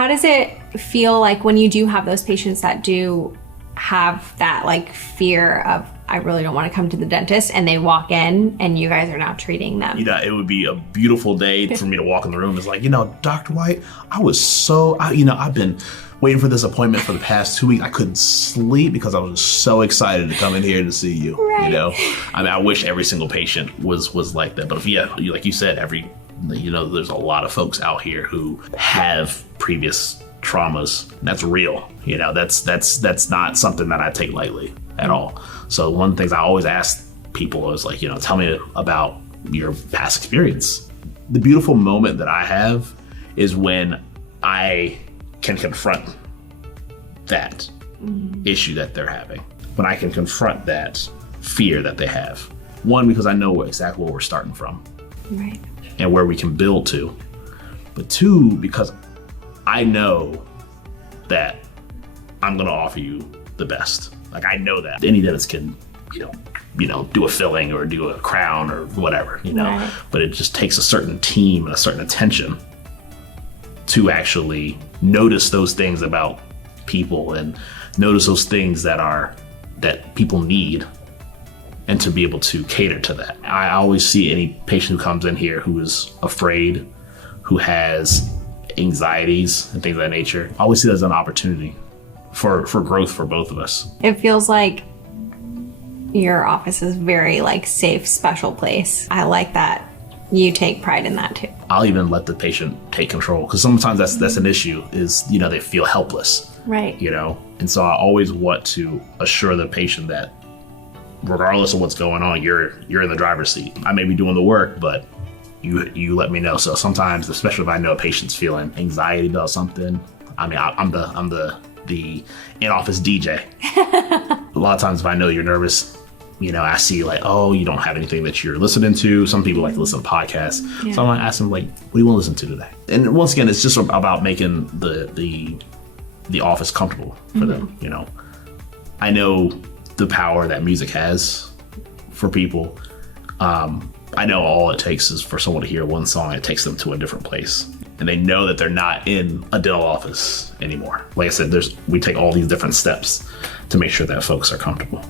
How does it feel like when you do have those patients that do have that like fear of, I really don't want to come to the dentist, and they walk in and you guys are now treating them? You know, it would be a beautiful day for me to walk in the room. It's like, Dr. White, I've been waiting for this appointment for the past 2 weeks. I couldn't sleep because I was so excited to come in here to see you. Right. I wish every single patient was like that. But like you said, there's a lot of folks out here who have previous traumas. That's real. That's not something that I take lightly at all. So one of the things I always ask people is like, tell me about your past experience. The beautiful moment that I have is when I can confront that issue that they're having. When I can confront that fear that they have. One, because I know exactly where we're starting from. Right. And where we can build to. But two, because I know that I'm going to offer you the best. Like, I know that any dentist can, do a filling or do a crown or whatever, Right. But it just takes a certain team and a certain attention to actually notice those things about people and notice those things that people need, and to be able to cater to that. I always see any patient who comes in here who is afraid, who has anxieties and things of that nature, I always see that as an opportunity for growth for both of us. It feels like your office is very like safe, special place. I like that you take pride in that too. I'll even let the patient take control, because sometimes that's an issue is, they feel helpless. Right. And so I always want to assure the patient that regardless of what's going on, you're in the driver's seat. I may be doing the work, but you let me know. So sometimes, especially if I know a patient's feeling anxiety about something, I'm the in-office DJ. A lot of times if I know you're nervous, I see like, oh, you don't have anything that you're listening to. Some people like to listen to podcasts. Yeah. So I'm gonna ask them like, what do you want to listen to today? And once again, it's just about making the office comfortable for them. I know the power that music has for people. I know all it takes is for someone to hear one song, it takes them to a different place. And they know that they're not in a dental office anymore. Like I said, we take all these different steps to make sure that folks are comfortable.